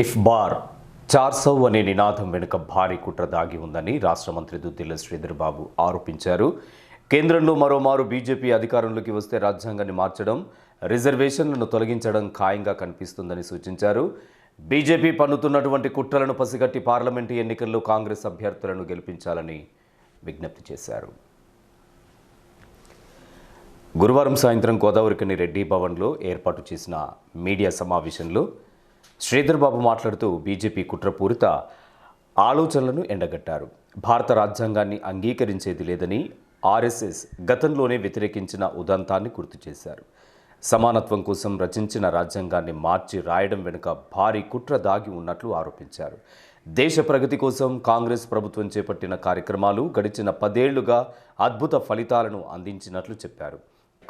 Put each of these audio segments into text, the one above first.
If bar చార్సవ్ అనే నినాదం వెనుక భారీ కుట్ర దాగి ఉందని రాష్ట్ర మంత్రి దుద్దిల్ల శ్రీధర్బాబు ఆరోపించారు. కేంద్రంలో మరోమారు బీజేపీ అధికారంలోకి వస్తే రాజ్యాంగాన్ని మార్చడం రిజర్వేషన్లను తొలగించడం ఖాయంగా కనిపిస్తుందని సూచించారు. బీజేపీ పన్నుతున్నటువంటి కుట్రలను పసిగట్టి పార్లమెంటు ఎన్నికల్లో కాంగ్రెస్ అభ్యర్థులను గెలిపించాలని విజ్ఞప్తి చేశారు. గురువారం సాయంత్రం గోదావరికని రెడ్డి భవన్లో ఏర్పాటు చేసిన మీడియా సమావేశంలో శ్రీధర్ బాబు మాట్లాడుతూ బీజేపీ కుట్రపూరిత ఆలోచనలను ఎండగట్టారు. భారత రాజ్యాంగాన్ని అంగీకరించేది లేదని ఆర్ఎస్ఎస్ గతంలోనే వ్యతిరేకించిన ఉదంతాన్ని గుర్తు చేశారు. సమానత్వం కోసం రచించిన రాజ్యాంగాన్ని మార్చి రాయడం వెనుక భారీ కుట్ర దాగి ఉన్నట్లు ఆరోపించారు. దేశ ప్రగతి కోసం కాంగ్రెస్ ప్రభుత్వం చేపట్టిన కార్యక్రమాలు గడిచిన పదేళ్ళుగా అద్భుత ఫలితాలను అందించినట్లు చెప్పారు.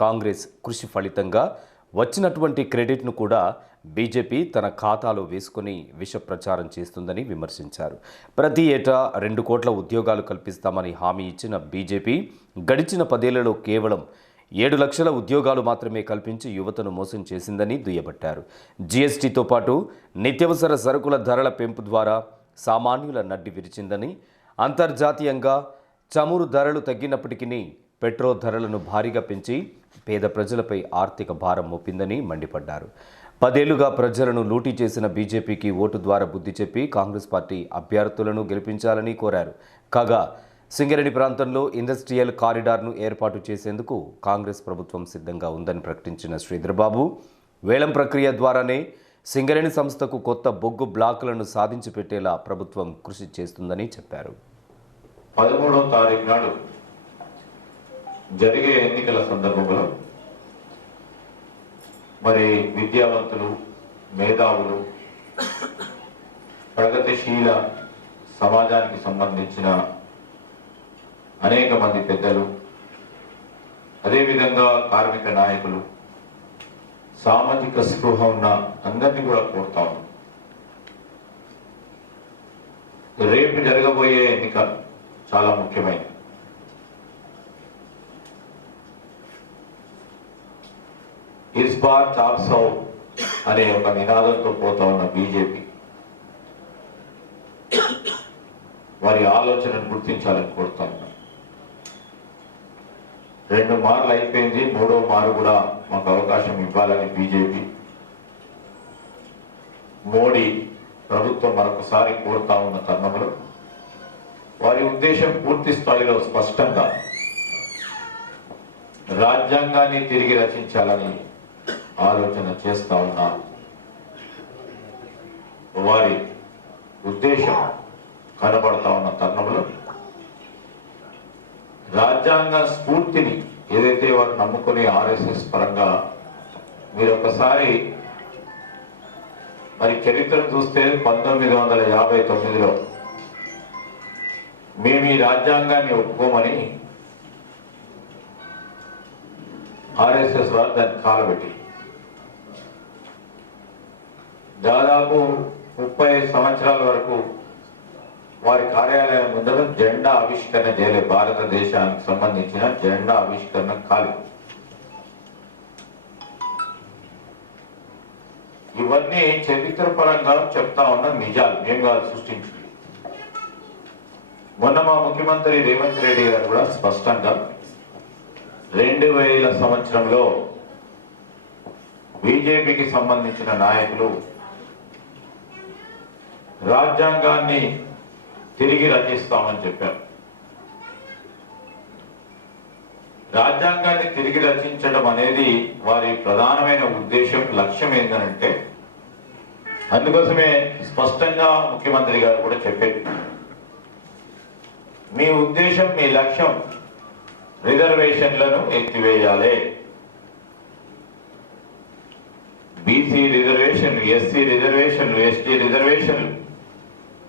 కాంగ్రెస్ కృషి ఫలితంగా వచ్చినటువంటి క్రెడిట్ను కూడా బీజేపీ తన ఖాతాలో వేసుకుని విష ప్రచారం చేస్తుందని విమర్శించారు. ప్రతి ఏటా రెండు కోట్ల ఉద్యోగాలు కల్పిస్తామని హామీ ఇచ్చిన బీజేపీ గడిచిన పదేళ్ళలో కేవలం ఏడు లక్షల ఉద్యోగాలు మాత్రమే కల్పించి యువతను మోసం చేసిందని దుయ్యబట్టారు. జీఎస్టీతో పాటు నిత్యవసర సరుకుల ధరల పెంపు ద్వారా సామాన్యుల నడ్డి విరిచిందని అంతర్జాతీయంగా చమురు ధరలు తగ్గినప్పటికీ పెట్రోల్ ధరలను భారీగా పెంచి పేద ప్రజలపై ఆర్థిక భారం మోపిందని మండిపడ్డారు. పదేళ్ళుగా ప్రజలను లూటీ చేసిన బీజేపీకి ఓటు ద్వారా బుద్ధి చెప్పి కాంగ్రెస్ పార్టీ అభ్యర్థులను గెలిపించాలని కోరారు. కాగా సింగరేణి ప్రాంతంలో ఇండస్ట్రియల్ కారిడార్ను ఏర్పాటు చేసేందుకు కాంగ్రెస్ ప్రభుత్వం సిద్ధంగా ఉందని ప్రకటించిన శ్రీధర్బాబు వేలం ప్రక్రియ ద్వారానే సింగరేణి సంస్థకు కొత్త బొగ్గు బ్లాకులను సాధించి పెట్టేలా ప్రభుత్వం కృషి చేస్తుందని చెప్పారు. పదమూడవ తారీఖు నాడు జరిగే ఎన్నికల సందర్భంలో మరి విద్యావంతులు మేధావులు ప్రగతిశీల సమాజానికి సంబంధించిన అనేక మంది పెద్దలు అదేవిధంగా కార్మిక నాయకులు సామాజిక స్పృహ ఉన్న అందరినీ కూడా కోరుతాము రేపు జరగబోయే ఎన్నిక చాలా ముఖ్యమైనది ఇస్ బార్ అనే ఒక నినాదంతో పోతా ఉన్న బీజేపీ. వారి ఆలోచనను గుర్తించాలని కోరుతా ఉన్నాం. రెండు మార్లు అయిపోయింది మూడో మారు కూడా మాకు అవకాశం ఇవ్వాలని బీజేపీ. మోడీ ప్రభుత్వం మరొకసారి కోరుతా ఉన్న తరుణంలో వారి ఉద్దేశం పూర్తి స్థాయిలో స్పష్టంగా రాజ్యాంగాన్ని తిరిగి రచించాలని ఆలోచన చేస్తా ఉన్నారు వారి ఉద్దేశం కనబడతా ఉన్న తరుణంలో రాజ్యాంగ స్ఫూర్తిని ఏదైతే వారు నమ్ముకునే ఆర్ఎస్ఎస్ పరంగా మీరు ఒకసారి మరి చరిత్రను చూస్తే పంతొమ్మిది వందల యాభై తొమ్మిదిలో మేము ఈ రాజ్యాంగాన్ని ఒప్పుకోమని ఆర్ఎస్ఎస్ వారు దాన్ని కాలబెట్టి దాదాపు ముప్పై సంవత్సరాల వరకు వారి కార్యాలయం ముందర జెండా ఆవిష్కరణ చేయలే భారతదేశానికి సంబంధించిన జెండా ఆవిష్కరణ కాదు ఇవన్నీ చరిత్ర పరంగా చెప్తా ఉన్న నిజాలు మేము కాదు సృష్టించింది. మొన్న మా ముఖ్యమంత్రి రేవంత్ రెడ్డి గారు కూడా స్పష్టంగా రెండు వేల సంవత్సరంలో బీజేపీకి సంబంధించిన నాయకులు రాజ్యాంగాన్ని తిరిగి రచిస్తామని చెప్పారు. రాజ్యాంగాన్ని తిరిగి రచించడం అనేది వారి ప్రధానమైన ఉద్దేశం లక్ష్యం ఏంటంటే అందుకోసమే స్పష్టంగా ముఖ్యమంత్రి గారు కూడా చెప్పారు మీ ఉద్దేశం మీ లక్ష్యం రిజర్వేషన్లను ఎత్తివేయాలి. బీసీ రిజర్వేషన్లు ఎస్సీ రిజర్వేషన్లు ఎస్టీ రిజర్వేషన్లు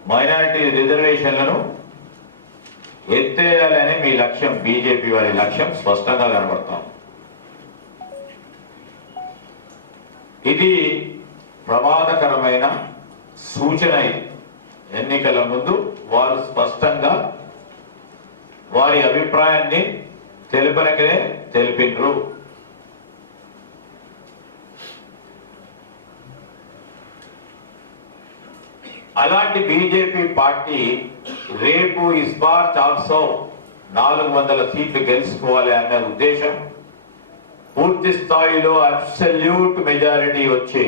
మైనారిటీ రిజర్వేషన్లను ఎత్తేయాలని మీ లక్ష్యం బీజేపీ వారి లక్ష్యం స్పష్టంగా కనబడతాం ఇది ప్రమాదకరమైన సూచన ఎన్నికల ముందు వారు స్పష్టంగా వారి అభిప్రాయాన్ని తెలుపనకనే తెలిపినరు అలాంటి బీజేపీ పార్టీ రేపు ఇస్బార్ ఆల్సో నాలుగు వందల సీట్లు గెలుచుకోవాలి అనే ఉద్దేశం. పూర్తి స్థాయిలో అబ్సల్యూట్ మెజారిటీ వచ్చి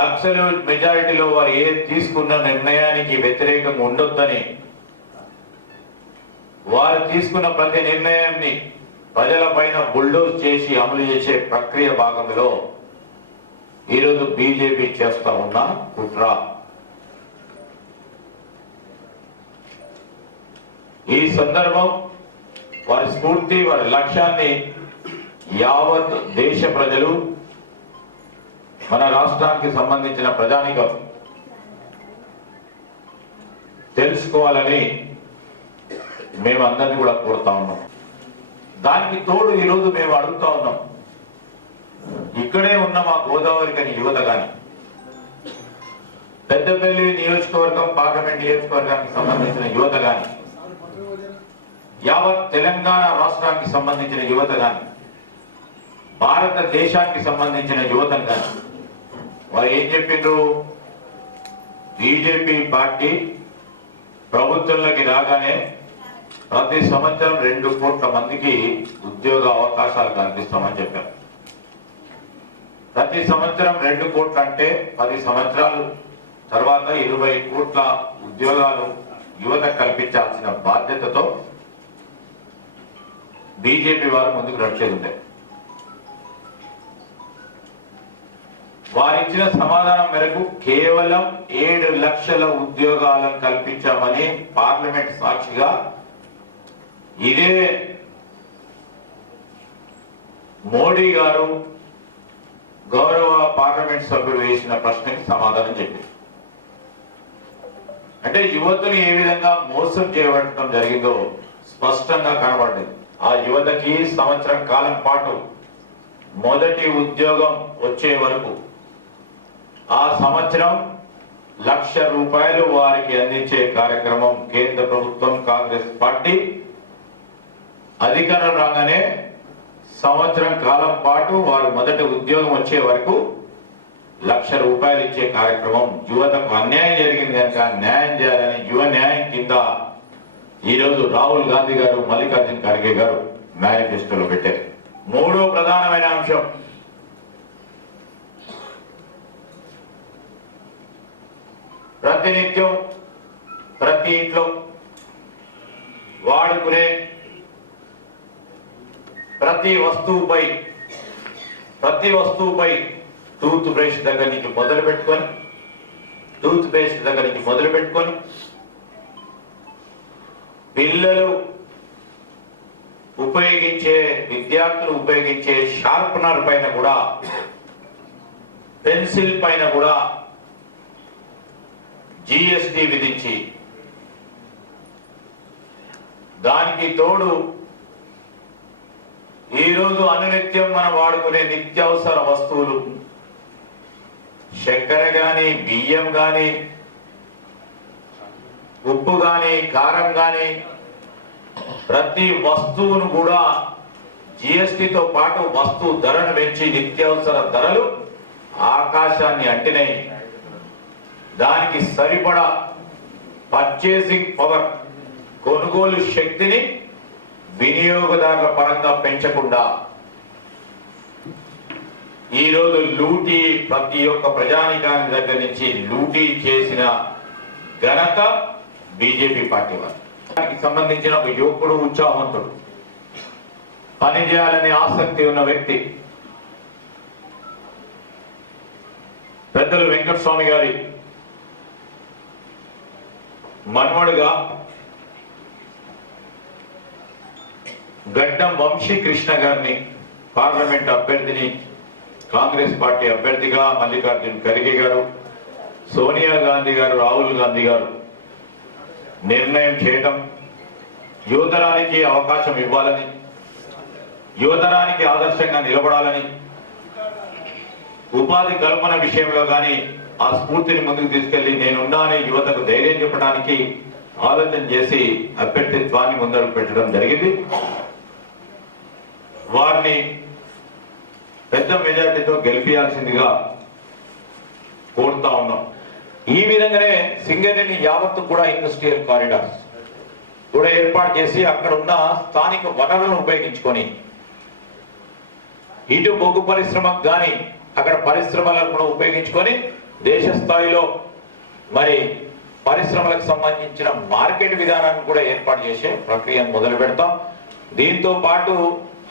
అబ్సల్యూట్ మెజారిటీలో వారు ఏ తీసుకున్న నిర్ణయానికి వ్యతిరేకంగా ఉండొద్దని వారు తీసుకున్న ప్రతి నిర్ణయాన్ని ప్రజల పైన బుల్డోజ్ చేసి అమలు చేసే ప్రక్రియ భాగంలో ఈరోజు బీజేపీ చేస్తా ఉన్న కుట్ర. ఈ సందర్భం వారి స్ఫూర్తి వారి లక్ష్యాన్ని యావత్ దేశ ప్రజలు మన రాష్ట్రానికి సంబంధించిన ప్రజానికం తెలుసుకోవాలని మేము అందరినీ కూడా కోరుతా ఉన్నాం. దానికి తోడు ఈరోజు మేము అడుగుతా ఉన్నాం. ఇక్కడే ఉన్న మా గోదావరి కని యువత కానీ పెద్దపల్లి నియోజకవర్గం పార్లమెంట్ నియోజకవర్గానికి సంబంధించిన యువత కానీ యావత్ తెలంగాణ రాష్ట్రానికి సంబంధించిన యువత కానీ భారతదేశానికి సంబంధించిన యువత కానీ వారు ఏం చెప్పిండ్రు? బీజేపీ పార్టీ ప్రభుత్వంలోకి రాగానే ప్రతి సంవత్సరం రెండు కోట్ల మందికి ఉద్యోగ అవకాశాలు కల్పిస్తామని చెప్పారు. ప్రతి సంవత్సరం రెండు కోట్ల అంటే పది సంవత్సరాలు తర్వాత ఇరవై కోట్ల ఉద్యోగాలు యువత కల్పించాల్సిన బాధ్యతతో బీజేపీ వారు ముందుకు నడిచేది ఉండే వారిచ్చిన సమాధానం మేరకు కేవలం ఏడు లక్షల ఉద్యోగాలను కల్పించామని పార్లమెంట్ సాక్షిగా ఇదే మోడీ గారు గౌరవ పార్లమెంట్ సభ్యులు వేసిన ప్రశ్నకి సమాధానం చెప్పింది అంటే యువతను ఏ విధంగా మోసం చేయబడటం జరిగిందో స్పష్టంగా కనబడింది ఆ యువతకి సంవత్సరం కాలం పాటు మొదటి ఉద్యోగం వచ్చే వరకు ఆ సంవత్సరం లక్ష రూపాయలు వారికి అందించే కార్యక్రమం కేంద్ర ప్రభుత్వం కాంగ్రెస్ పార్టీ అధికారం రాగానే సంవత్సరం కాలం పాటు వారు మొదటి ఉద్యోగం వచ్చే వరకు లక్ష రూపాయలు ఇచ్చే కార్యక్రమం యువతకు అన్యాయం జరిగింది కనుక న్యాయం చేయాలని యువ న్యాయం కింద ఈరోజు రాహుల్ గాంధీ గారు మల్లికార్జున్ ఖర్గే గారు మేనిఫెస్టోలో పెట్టారు. మూడో ప్రధానమైన అంశం. ప్రతినిత్యం ప్రతి ఇంట్లో వాడుకునే ప్రతి వస్తువుపై ప్రతి వస్తువుపై టూత్ బ్రష్ దగ్గర నుంచి మొదలు పెట్టుకొని టూత్ పేస్ట్ దగ్గర నుంచి మొదలు పెట్టుకొని పిల్లలు ఉపయోగించే విద్యార్థులు ఉపయోగించే షార్పనర్ పైన కూడా పెన్సిల్ పైన కూడా జిఎస్టి విధించి దానికి తోడు ఈరోజు అనునిత్యం మనం వాడుకునే నిత్యావసర వస్తువులు చక్కెర గాని బియ్యం గాని ఉప్పు గాని కారం గాని ప్రతి వస్తువును కూడా జిఎస్టితో పాటు వస్తువు ధరను పెంచి నిత్యావసర ధరలు ఆకాశాన్ని అంటినాయి దానికి సరిపడా పర్చేసింగ్ పవర్ కొనుగోలు శక్తిని వినియోగదారుల పరంగా పెంచకుండా ఈరోజు లూటీ ప్రతి ఒక్క ప్రజానికాని దగ్గర నుంచి లూటీ చేసిన ఘనత బీజేపీ పార్టీ వారు. దానికి సంబంధించిన ఒక యువకుడు ఉత్సాహవంతుడు. పనిచేయాలనే ఆసక్తి ఉన్న వ్యక్తి. పెద్దలు వెంకటస్వామి గారి మన్మడుగా గడ్డం వంశీ కృష్ణ గారిని పార్లమెంట్ అభ్యర్థిని కాంగ్రెస్ పార్టీ అభ్యర్థిగా మల్లికార్జున్ ఖర్గే గారు సోనియా గాంధీ గారు రాహుల్ గాంధీ గారు నిర్ణయం చేయటం యువతరానికి అవకాశం ఇవ్వాలని యువతరానికి ఆదర్శంగా నిలబడాలని ఉపాధి కల్పన విషయంలో కానీ ఆ స్ఫూర్తిని ముందుకు తీసుకెళ్ళి నేనున్నానని యువతకు ధైర్యం చెప్పడానికి ఆలోచన చేసి అభ్యర్థిత్వాన్ని ముందడుగు పెట్టడం జరిగింది. వారిని పెద్ద మెజార్టీతో గెలిపించాల్సిందిగా కోరుతా ఉన్నాం. ఈ విధంగానే సింగరేణి యావత్తు కూడా ఇండస్ట్రియల్ కారిడార్స్ కూడా ఏర్పాటు చేసి అక్కడ ఉన్న స్థానిక వనరులను ఉపయోగించుకొని ఇటు బొగ్గు పరిశ్రమకు కానీ అక్కడ పరిశ్రమలను కూడా ఉపయోగించుకొని దేశ స్థాయిలో మరి పరిశ్రమలకు సంబంధించిన మార్కెట్ విధానాన్ని కూడా ఏర్పాటు చేసే ప్రక్రియను మొదలు పెడతాం దీంతో పాటు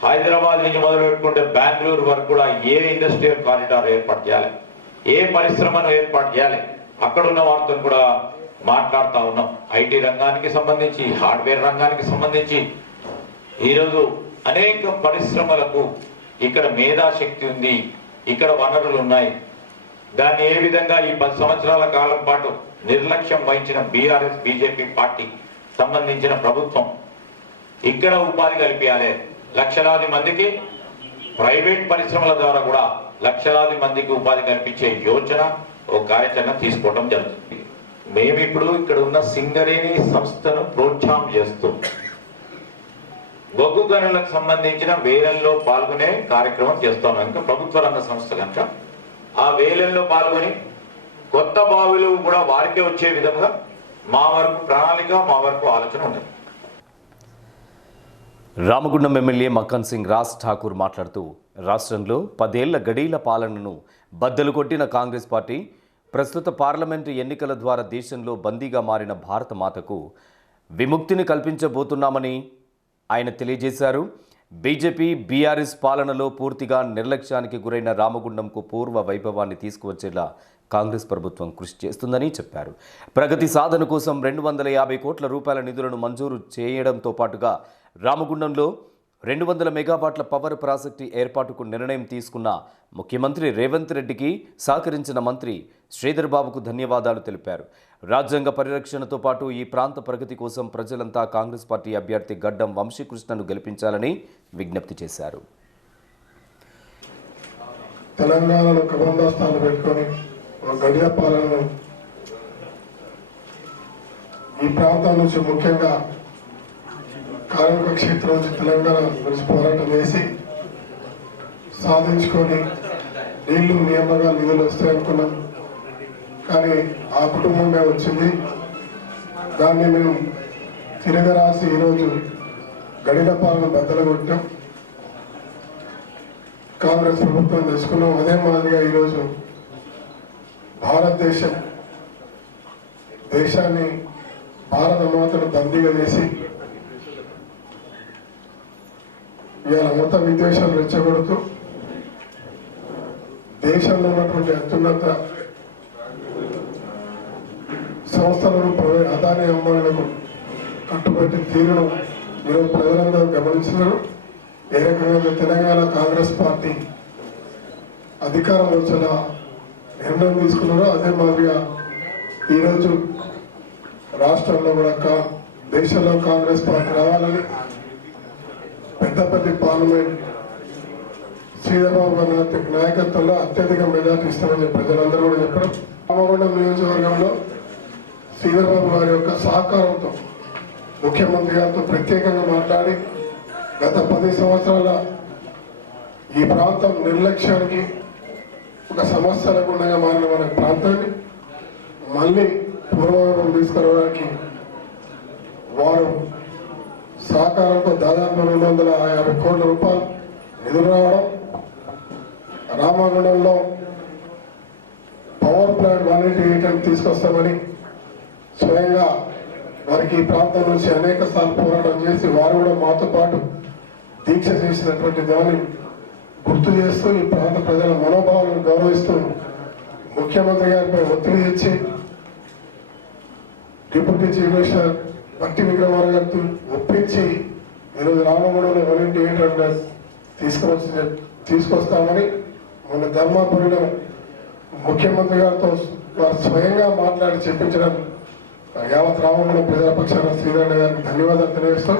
హైదరాబాద్ నుంచి మొదలు పెట్టుకుంటే బెంగళూరు వరకు కూడా ఏ ఇండస్ట్రియల్ కారిడార్ ఏర్పాటు చేయాలి? ఏ పరిశ్రమను ఏర్పాటు చేయాలి? అక్కడ ఉన్న వారితో కూడా మాట్లాడుతూ ఉన్నాం. ఐటీ రంగానికి సంబంధించి హార్డ్వేర్ రంగానికి సంబంధించి. ఈరోజు అనేక పరిశ్రమలకు ఇక్కడ మేధాశక్తి ఉంది. ఇక్కడ వనరులు ఉన్నాయి. దాన్ని ఏ విధంగా ఈ పది సంవత్సరాల కాలం పాటు నిర్లక్ష్యం వహించిన బీఆర్ఎస్ బీజేపీ పార్టీ సంబంధించిన ప్రభుత్వం ఇక్కడ ఉపాధి కల్పించాలి లక్షలాది మందికి ప్రైవేట్ పరిశ్రమల ద్వారా కూడా లక్షలాది మందికి ఉపాధి కల్పించే యోచన ఒక కార్యాచరణ తీసుకోవడం జరుగుతుంది. మేము ఇప్పుడు ఇక్కడ ఉన్న సింగరేణి సంస్థను ప్రోత్సాహం చేస్తూ బొగ్గు గనులకు సంబంధించిన వేలల్లో పాల్గొనే కార్యక్రమం చేస్తాం కనుక ప్రభుత్వ రంగ సంస్థ కనుక ఆ వేలల్లో పాల్గొని కొత్త బావిలు కూడా వారికే వచ్చే విధంగా మా వరకు ప్రణాళిక మా వరకు ఆలోచన ఉంటుంది రామగుండం ఎమ్మెల్యే మక్కన్ సింగ్ రాజ్ ఠాకూర్ మాట్లాడుతూ రాష్ట్రంలో పదేళ్ళ గడీల పాలనను బద్దలు కొట్టిన కాంగ్రెస్ పార్టీ ప్రస్తుత పార్లమెంటు ఎన్నికల ద్వారా దేశంలో బందీగా మారిన భారత మాతకు విముక్తిని కల్పించబోతున్నామని ఆయన తెలియజేశారు. బీజేపీ బీఆర్ఎస్ పాలనలో పూర్తిగా నిర్లక్ష్యానికి గురైన రామగుండంకు పూర్వ వైభవాన్ని తీసుకువచ్చేలా కాంగ్రెస్ ప్రభుత్వం కృషి చేస్తుందని చెప్పారు. ప్రగతి సాధన కోసం రెండు వందల యాభై కోట్ల రూపాయల నిధులను మంజూరు చేయడంతో పాటుగా రామగుండంలో రెండు వందల మెగావాట్ల పవర్ ప్రాజెక్టు ఏర్పాటుకు నిర్ణయం తీసుకున్న ముఖ్యమంత్రి రేవంత్ రెడ్డికి సహకరించిన మంత్రి శ్రీధర్ బాబుకు ధన్యవాదాలు తెలిపారు. రాజ్యాంగ పరిరక్షణతో పాటు ఈ ప్రాంత ప్రగతి కోసం ప్రజలంతా కాంగ్రెస్ పార్టీ అభ్యర్థి గడ్డం వంశీకృష్ణను గెలిపించాలని విజ్ఞప్తి చేశారు. తెలంగాణలో పెట్టుకొని ఈ ప్రాంతం నుంచి ముఖ్యంగా కార్మిక క్షేత్రం నుంచి తెలంగాణ గురించి పోరాటం చేసి సాధించుకొని నీళ్ళు నియమంగా నిధులు వస్తాయనుకున్నాం. కానీ ఆ కుటుంబమే వచ్చింది. దాన్ని మేము తిరగరాసి ఈరోజు గడిల పాలన బద్దలు కొట్టాం. కాంగ్రెస్ ప్రభుత్వం తెచ్చుకున్నాం. అదే మాదిరిగా ఈరోజు భారతదేశం దేశాన్ని భారత మాతను బందీగా చేసి ఇవాళ మత విద్వేషాలు రెచ్చగొడుతూ దేశంలో ఉన్నటువంటి అత్యున్నత సంస్థలను అదాని అమ్మాయిలకు కట్టుబట్టి తీరును ఈరోజు ప్రజలందరూ గమనించినారు. ఏ రకంగా తెలంగాణ కాంగ్రెస్ పార్టీ అధికారం వచ్చేలా నిర్ణయం తీసుకున్నారో అదే మాదిరిగా ఈరోజు రాష్ట్రంలో కూడా దేశంలో కాంగ్రెస్ పార్టీ రావాలని పెద్దపల్లి పార్లమెంట్ శ్రీధరబాబు గారి నాయకత్వంలో అత్యధిక మెజార్టీ ఇస్తామని ప్రజలందరూ కూడా చెప్పారు. రామగుండం నియోజకవర్గంలో శ్రీధరబాబు గారి యొక్క సహకారంతో ముఖ్యమంత్రి గారితో ప్రత్యేకంగా మాట్లాడి గత పది సంవత్సరాల ఈ ప్రాంతం నిర్లక్ష్యానికి ఒక సమస్య లేకుండా మారిన మన ప్రాంతాన్ని మళ్ళీ పూర్వవైపు తీసుకురావడానికి వారు సహకారంతో దాదాపు రెండు వందల యాభై కోట్ల రూపాయలు నిధులు రావడం రామగుండంలో power plant one eighty eight తీసుకొస్తామని స్వయంగా వారికి ఈ ప్రాంతం నుంచి అనేక సార్లు పోరాటం చేసి వారు కూడా మాతో పాటు దీక్ష చేసినటువంటి దాన్ని గుర్తు చేస్తూ ఈ ప్రాంత ప్రజల మనోభావాలను గౌరవిస్తూ ముఖ్యమంత్రి గారిపై ఒత్తిడి ఇచ్చి డిప్యూటీ చీఫ్ మినిస్టర్ భక్తి విక్రమార్ గారితో ఒప్పించి ఈరోజు రామగుడంలో వన్ ఏంటంటే తీసుకొచ్చి తీసుకొస్తామని మన ధర్మాపురిలో ముఖ్యమంత్రి గారితో వారు స్వయంగా మాట్లాడి చెప్పించడం యావత్ రామగుడం ప్రజాపక్షాన శ్రీరాణి గారికి ధన్యవాదాలు తెలియజేస్తాం.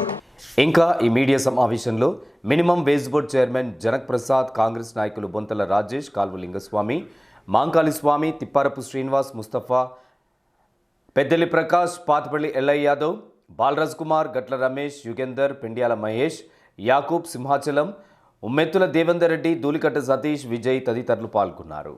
ఇంకా ఈ మీడియా సమావేశంలో minimum wage board chairman Janak Prasad Congress నాయకులు బొంతల రాజేష్ కాల్వ లింగస్వామి మాంకాళి స్వామి తిప్పారపు శ్రీనివాస్ ముస్తఫా పెద్దలి ప్రకాష్ పాతపల్లి ఎల్ఐ యాదవ్ బాలరాజ్ కుమార్ గట్ల రమేష్ యుగేందర్ పెండియాల మహేష్ యాకూబ్ సింహాచలం ఉమ్మెత్తుల దేవేందర్ రెడ్డి ధూలికట్ట సతీష్ విజయ్ తదితరులు పాల్గొన్నారు.